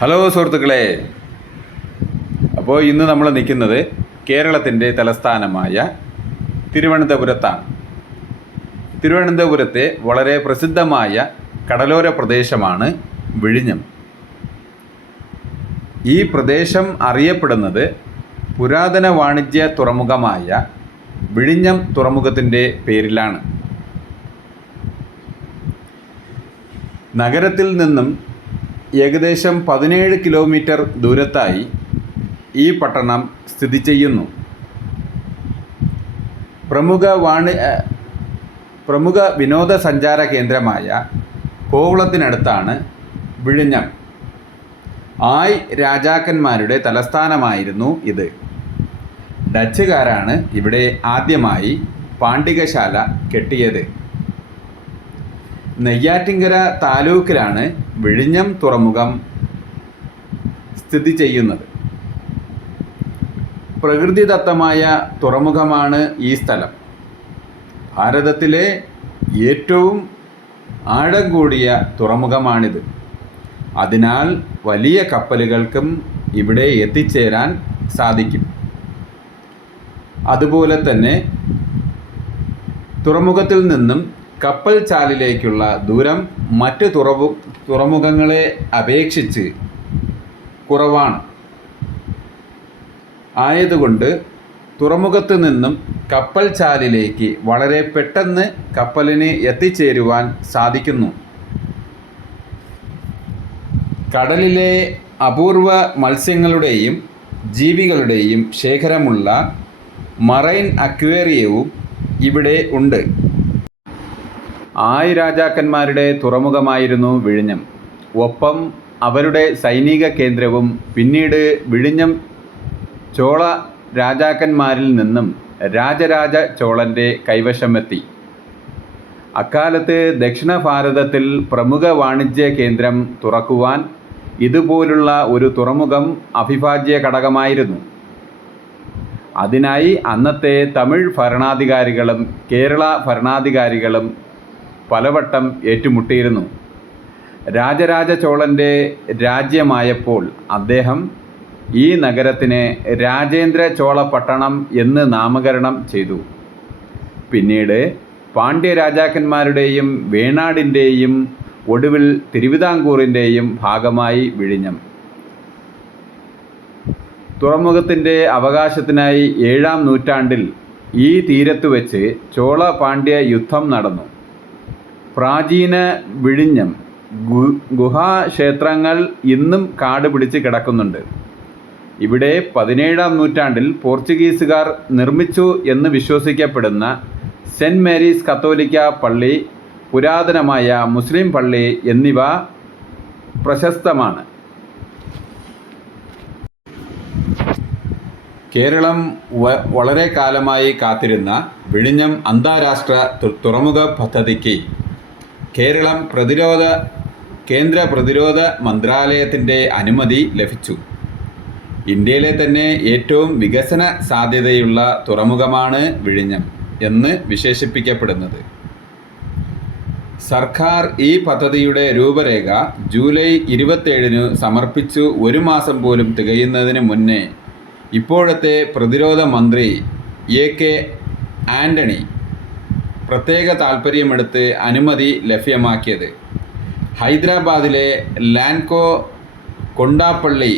Hello സുഹൃത്തുക്കളെ, അപ്പോൾ ഇന്ന് നമ്മൾ നിൽക്കുന്നത് കേരളത്തിൻ്റെ തലസ്ഥാനമായ തിരുവനന്തപുരത്താണ്. തിരുവനന്തപുരത്തെ വളരെ പ്രസിദ്ധമായ കടലോര പ്രദേശമാണ് വിഴിഞ്ഞം. ഈ പ്രദേശം അറിയപ്പെടുന്നത് പുരാതന വാണിജ്യ തുറമുഖമായ വിഴിഞ്ഞം തുറമുഖത്തിൻ്റെ പേരിലാണ്. നഗരത്തിൽ നിന്നും ഏകദേശം 17 കിലോമീറ്റർ ദൂരത്തായി ഈ പട്ടണം സ്ഥിതി ചെയ്യുന്നു. പ്രമുഖ വിനോദസഞ്ചാര കേന്ദ്രമായ കോവളത്തിനടുത്താണ് വിഴിഞ്ഞം. ആയ് രാജാക്കന്മാരുടെ തലസ്ഥാനമായിരുന്നു ഇത്. ഡച്ചുകാരാണ് ഇവിടെ ആദ്യമായി പാണ്ടികശാല കെട്ടിയത്. നെയ്യാറ്റിൻകര താലൂക്കിലാണ് വിഴിഞ്ഞം തുറമുഖം സ്ഥിതി ചെയ്യുന്നത്. പ്രകൃതിദത്തമായ തുറമുഖമാണ് ഈ സ്ഥലം. ഭാരതത്തിലെ ഏറ്റവും ആഴം കൂടിയ തുറമുഖമാണിത്. അതിനാൽ വലിയ കപ്പലുകൾക്കും ഇവിടെ എത്തിച്ചേരാൻ സാധിക്കും. അതുപോലെ തന്നെ തുറമുഖത്തിൽ നിന്നും കപ്പൽ ചാലിലേക്കുള്ള ദൂരം മറ്റ് തുറമുഖങ്ങളെ അപേക്ഷിച്ച് കുറവാണ്. ആയതുകൊണ്ട് തുറമുഖത്ത് നിന്നും കപ്പൽ ചാലിലേക്ക് വളരെ പെട്ടെന്ന് കപ്പലിന് എത്തിച്ചേരുവാൻ സാധിക്കുന്നു. കടലിലെ അപൂർവ മത്സ്യങ്ങളുടെയും ജീവികളുടെയും ശേഖരമുള്ള മറൈൻ അക്വേറിയവും ഇവിടെ ഉണ്ട്. ആയ് രാജാക്കന്മാരുടെ തുറമുഖമായിരുന്നു വിഴിഞ്ഞം. ഒപ്പം അവരുടെ സൈനിക കേന്ദ്രവും പിന്നീട് വിഴിഞ്ഞം ചോള രാജാക്കന്മാരിൽ നിന്നും രാജരാജ ചോളൻ്റെ കൈവശമെത്തി. അക്കാലത്ത് ദക്ഷിണ ഭാരതത്തിൽ പ്രമുഖ വാണിജ്യ കേന്ദ്രം തുറക്കുവാൻ ഇതുപോലുള്ള ഒരു തുറമുഖം അവിഭാജ്യ ഘടകമായിരുന്നു. അതിനായി അന്നത്തെ തമിഴ് ഭരണാധികാരികളും കേരള ഭരണാധികാരികളും പലവട്ടം ഏറ്റുമുട്ടിയിരുന്നു. രാജരാജ ചോളൻ്റെ രാജ്യമായപ്പോൾ അദ്ദേഹം ഈ നഗരത്തിന് രാജേന്ദ്ര ചോള പട്ടണം എന്ന് നാമകരണം ചെയ്തു. പിന്നീട് പാണ്ഡ്യ രാജാക്കന്മാരുടെയും വേണാടിൻ്റെയും ഒടുവിൽ തിരുവിതാംകൂറിൻ്റെയും ഭാഗമായി വിഴിഞ്ഞം. തുറമുഖത്തിൻ്റെ അവകാശത്തിനായി 7-ാം നൂറ്റാണ്ടിൽ ഈ തീരത്ത് വെച്ച് ചോള പാണ്ഡ്യ യുദ്ധം നടന്നു. പ്രാചീന വിഴിഞ്ഞം ഗുഹാക്ഷേത്രങ്ങൾ ഇന്നും കാട് പിടിച്ച് കിടക്കുന്നുണ്ട്. ഇവിടെ 17-ാം നൂറ്റാണ്ടിൽ പോർച്ചുഗീസുകാർ നിർമ്മിച്ചു എന്ന് വിശ്വസിക്കപ്പെടുന്ന സെൻറ്റ് മേരീസ് കത്തോലിക്ക പള്ളി, പുരാതനമായ മുസ്ലിം പള്ളി എന്നിവ പ്രശസ്തമാണ്. കേരളം വളരെ കാലമായി കാത്തിരുന്ന വിഴിഞ്ഞം അന്താരാഷ്ട്ര തുറമുഖ പദ്ധതിക്ക് കേരളം കേന്ദ്ര പ്രതിരോധ മന്ത്രാലയത്തിൻ്റെ അനുമതി ലഭിച്ചു. ഇന്ത്യയിലെ തന്നെ ഏറ്റവും വികസന സാധ്യതയുള്ള തുറമുഖമാണ് വിഴിഞ്ഞം എന്ന് വിശേഷിപ്പിക്കപ്പെടുന്നത്. സർക്കാർ ഈ പദ്ധതിയുടെ രൂപരേഖ ജൂലൈ 27-ന് സമർപ്പിച്ചു. 1 മാസം പോലും തികയുന്നതിന് മുന്നേ ഇപ്പോഴത്തെ പ്രതിരോധ മന്ത്രി AK ആൻ്റണി പ്രത്യേക താൽപ്പര്യമെടുത്ത് അനുമതി ലഭ്യമാക്കിയത്. ഹൈദരാബാദിലെ ലാൻകോ കൊണ്ടാപ്പള്ളി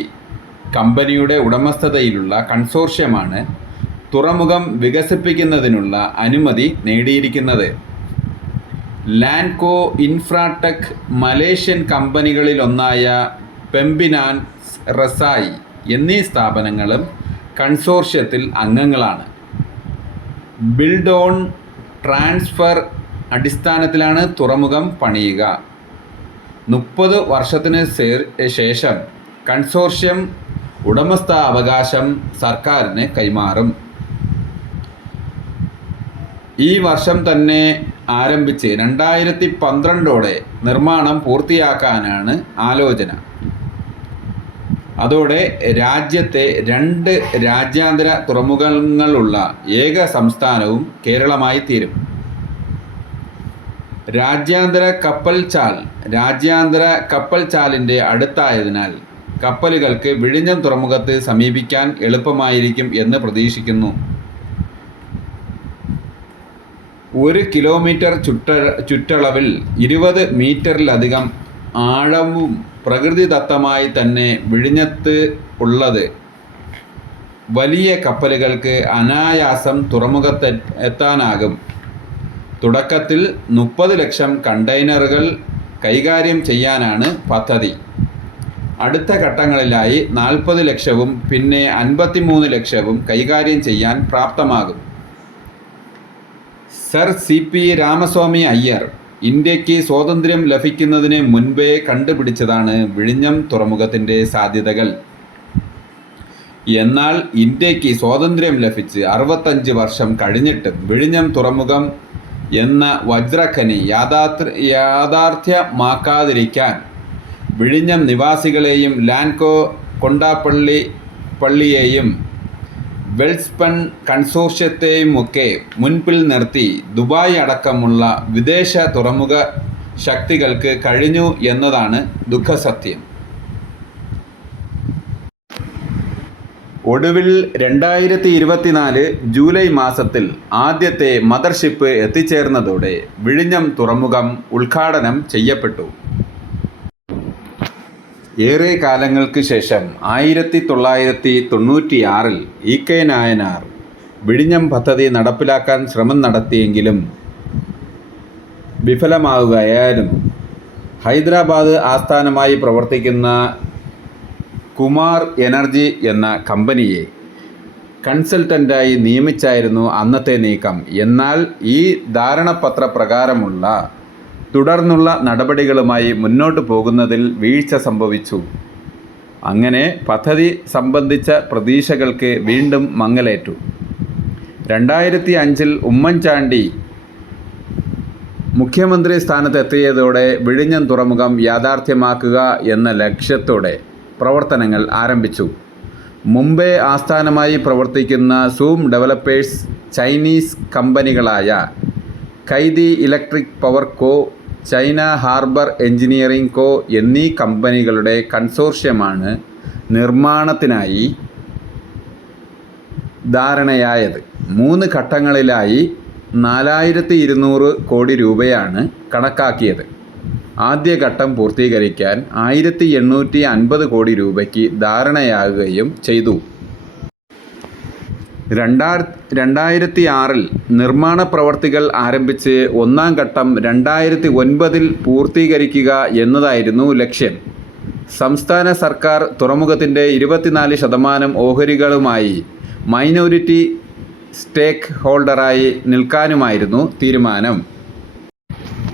കമ്പനിയുടെ ഉടമസ്ഥതയിലുള്ള കൺസോർഷ്യമാണ് തുറമുഖം വികസിപ്പിക്കുന്നതിനുള്ള അനുമതി നേടിയിരിക്കുന്നത്. ലാൻകോ, ഇൻഫ്രാടെക്, മലേഷ്യൻ കമ്പനികളിലൊന്നായ പെമ്പിനാൻ റസായി എന്നീ സ്ഥാപനങ്ങളും കൺസോർഷ്യത്തിൽ അംഗങ്ങളാണ്. ബിൽഡ് ഓൺ ട്രാൻസ്ഫർ അടിസ്ഥാനത്തിലാണ് തുറമുഖം പണിയുക. 30 വർഷത്തിന് ശേഷം കൺസോർഷ്യം ഉടമസ്ഥാവകാശം സർക്കാരിന് കൈമാറും. ഈ വർഷം തന്നെ ആരംഭിച്ച് 2012ഓടെ നിർമ്മാണം പൂർത്തിയാക്കാനാണ് ആലോചന. അതോടെ രാജ്യത്തെ 2 രാജ്യാന്തര തുറമുഖങ്ങളുള്ള ഏക സംസ്ഥാനവും കേരളമായി തീരും. രാജ്യാന്തര കപ്പൽ ചാലിൻ്റെ അടുത്തായതിനാൽ കപ്പലുകൾക്ക് വിഴിഞ്ഞം തുറമുഖത്ത് സമീപിക്കാൻ എളുപ്പമായിരിക്കും എന്ന് പ്രതീക്ഷിക്കുന്നു. 1 കിലോമീറ്റർ ചുറ്റളവിൽ 20 മീറ്ററിലധികം ആഴവും പ്രകൃതിദത്തമായി തന്നെ വിഴിഞ്ഞത്ത് ഉള്ളത് വലിയ കപ്പലുകൾക്ക് അനായാസം തുറമുഖത്തെത്താനാകും. തുടക്കത്തിൽ 30 ലക്ഷം കണ്ടെയ്നറുകൾ കൈകാര്യം ചെയ്യാനാണ് പദ്ധതി. അടുത്ത ഘട്ടങ്ങളിലായി 40 ലക്ഷവും പിന്നെ 53 ലക്ഷവും കൈകാര്യം ചെയ്യാൻ പ്രാപ്തമാകും. സർ CP രാമസ്വാമി അയ്യർ ഇന്ത്യക്ക് സ്വാതന്ത്ര്യം ലഭിക്കുന്നതിന് മുൻപേ കണ്ടുപിടിച്ചതാണ് വിഴിഞ്ഞം തുറമുഖത്തിൻ്റെ സാധ്യതകൾ. എന്നാൽ ഇന്ത്യക്ക് സ്വാതന്ത്ര്യം ലഭിച്ച് 65 വർഷം കഴിഞ്ഞിട്ടും വിഴിഞ്ഞം തുറമുഖം എന്ന വജ്രഖനി യാഥാർത്ഥ്യമാക്കാതിരിക്കാൻ വിഴിഞ്ഞം നിവാസികളെയും ലാൻകോ കൊണ്ടാപ്പള്ളിയെയും വെൽസ്പൺ കൺസോർഷ്യത്തെയുമൊക്കെ മുൻപിൽ നിർത്തി ദുബായ് അടക്കമുള്ള വിദേശ തുറമുഖ ശക്തികൾക്ക് കഴിഞ്ഞു എന്നതാണ് ദുഃഖസത്യം. ഒടുവിൽ 2024 ജൂലൈ മാസത്തിൽ ആദ്യത്തെ മദർഷിപ്പ് എത്തിച്ചേർന്നതോടെ വിഴിഞ്ഞം തുറമുഖം ഉദ്ഘാടനം ചെയ്യപ്പെട്ടു. ഏറെ കാലങ്ങൾക്ക് ശേഷം 1996 EK നായനാർ വിഴിഞ്ഞം പദ്ധതി നടപ്പിലാക്കാൻ ശ്രമം നടത്തിയെങ്കിലും വിഫലമാവുകയായിരുന്നു. ഹൈദരാബാദ് ആസ്ഥാനമായി പ്രവർത്തിക്കുന്ന കുമാർ എനർജി എന്ന കമ്പനിയെ കൺസൾട്ടൻ്റായി നിയമിച്ചായിരുന്നു അന്നത്തെ നീക്കം. എന്നാൽ ഈ ധാരണാപത്ര പ്രകാരമുള്ള തുടർന്നുള്ള നടപടികളുമായി മുന്നോട്ടു പോകുന്നതിൽ വീഴ്ച സംഭവിച്ചു. അങ്ങനെ പദ്ധതി സംബന്ധിച്ച പ്രതീക്ഷകൾക്ക് വീണ്ടും മങ്ങലേറ്റു. 2005 ഉമ്മൻചാണ്ടി മുഖ്യമന്ത്രി സ്ഥാനത്തെത്തിയതോടെ വിഴിഞ്ഞം തുറമുഖം യാഥാർത്ഥ്യമാക്കുക എന്ന ലക്ഷ്യത്തോടെ പ്രവർത്തനങ്ങൾ ആരംഭിച്ചു. മുംബൈ ആസ്ഥാനമായി പ്രവർത്തിക്കുന്ന സൂം ഡെവലപ്പേഴ്സ്, ചൈനീസ് കമ്പനികളായ Kaidi Electric Power Co, China Harbour Engineering Co എന്നീ കമ്പനികളുടെ കൺസോർഷ്യമാണ് നിർമ്മാണത്തിനായി ധാരണയായത്. 3 ഘട്ടങ്ങളിലായി 4200 കോടി രൂപയാണ് കണക്കാക്കിയത്. ആദ്യഘട്ടം പൂർത്തീകരിക്കാൻ 1850 കോടി രൂപയ്ക്ക് ധാരണയാകുകയും ചെയ്തു. 2006 നിർമ്മാണ പ്രവർത്തികൾ ആരംഭിച്ച് ഒന്നാം ഘട്ടം 2009 പൂർത്തീകരിക്കുക എന്നതായിരുന്നു ലക്ഷ്യം. സംസ്ഥാന സർക്കാർ തുറമുഖത്തിൻ്റെ 24% ഓഹരികളുമായി മൈനോരിറ്റി സ്റ്റേക്ക് ഹോൾഡറായി നിൽക്കാനുമായിരുന്നു തീരുമാനം.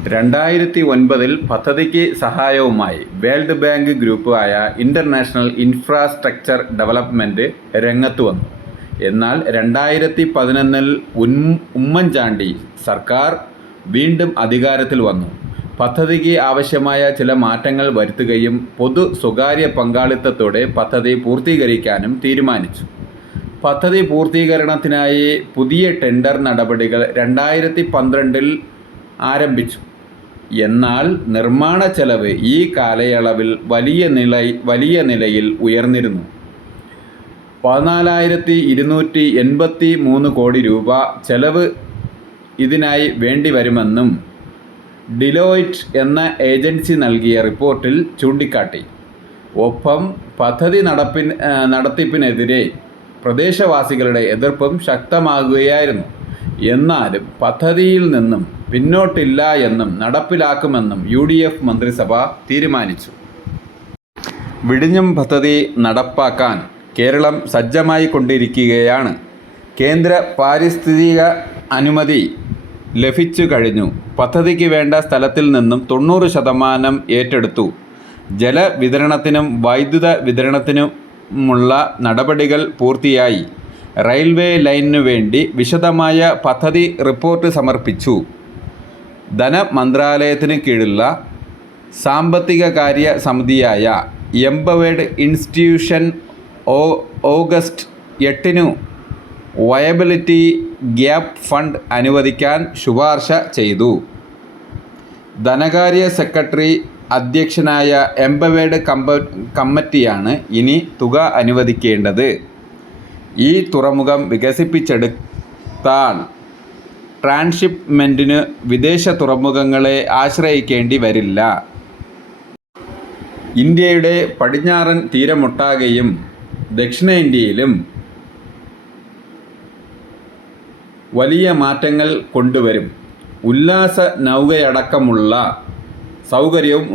2009 പദ്ധതിക്ക് സഹായവുമായി വേൾഡ് ബാങ്ക് ഗ്രൂപ്പ് ആയ ഇൻ്റർനാഷണൽ ഇൻഫ്രാസ്ട്രക്ചർ ഡെവലപ്മെൻറ്റ് രംഗത്ത് വന്നു. എന്നാൽ 2011 ഉമ്മൻചാണ്ടി സർക്കാർ വീണ്ടും അധികാരത്തിൽ വന്നു. പദ്ധതിക്ക് ആവശ്യമായ ചില മാറ്റങ്ങൾ വരുത്തുകയും പൊതു സ്വകാര്യ പങ്കാളിത്തത്തോടെ പദ്ധതി പൂർത്തീകരിക്കാനും തീരുമാനിച്ചു. പദ്ധതി പൂർത്തീകരണത്തിനായി പുതിയ ടെൻഡർ നടപടികൾ 2012 ആരംഭിച്ചു. എന്നാൽ നിർമ്മാണ ചെലവ് ഈ കാലയളവിൽ വലിയ നിലയിൽ ഉയർന്നിരുന്നു. 14,283 കോടി രൂപ ചെലവ് ഇതിനായി വേണ്ടിവരുമെന്നും ഡിലോയിറ്റ് എന്ന ഏജൻസി നൽകിയ റിപ്പോർട്ടിൽ ചൂണ്ടിക്കാട്ടി. ഒപ്പം പദ്ധതി നടത്തിപ്പിനെതിരെ പ്രദേശവാസികളുടെ എതിർപ്പും ശക്തമാകുകയായിരുന്നു. എന്നാലും പദ്ധതിയിൽ നിന്നും പിന്നോട്ടില്ല എന്നും നടപ്പിലാക്കുമെന്നും UDF മന്ത്രിസഭ തീരുമാനിച്ചു. വിഴിഞ്ഞം പദ്ധതി നടപ്പാക്കാൻ കേരളം സജ്ജമായി കൊണ്ടിരിക്കുകയാണ്. കേന്ദ്ര പാരിസ്ഥിതിക അനുമതി ലഭിച്ചു കഴിഞ്ഞു. പദ്ധതിക്ക് വേണ്ട സ്ഥലത്തിൽ നിന്നും 90% ഏറ്റെടുത്തു. ജലവിതരണത്തിനും വൈദ്യുത വിതരണത്തിനുമുള്ള നടപടികൾ പൂർത്തിയായി. റെയിൽവേ ലൈനിനു വേണ്ടി വിശദമായ പദ്ധതി റിപ്പോർട്ട് സമർപ്പിച്ചു. ധനമന്ത്രാലയത്തിന് കീഴിലുള്ള സാമ്പത്തിക കാര്യ സമിതിയായ empowered institution August 8 viability gap fund അനുവദിക്കാൻ ശുപാർശ ചെയ്തു. ധനകാര്യ സെക്രട്ടറി അധ്യക്ഷനായ എംപവേർഡ് കമ്മിറ്റിയാണ് ഇനി തുക അനുവദിക്കേണ്ടത്. ഈ തുറമുഖം വികസിപ്പിച്ചെടുത്താൽ ട്രാൻസ്ഷിപ്മെൻറ്റിന് വിദേശ തുറമുഖങ്ങളെ ആശ്രയിക്കേണ്ടി വരില്ല. ഇന്ത്യയുടെ പടിഞ്ഞാറൻ തീരമൊട്ടാകെയും ദക്ഷിണേന്ത്യയിലും വലിയ മാറ്റങ്ങൾ കൊണ്ടുവരും. ഉല്ലാസ നൗകയടക്കമുള്ള സൗകര്യവും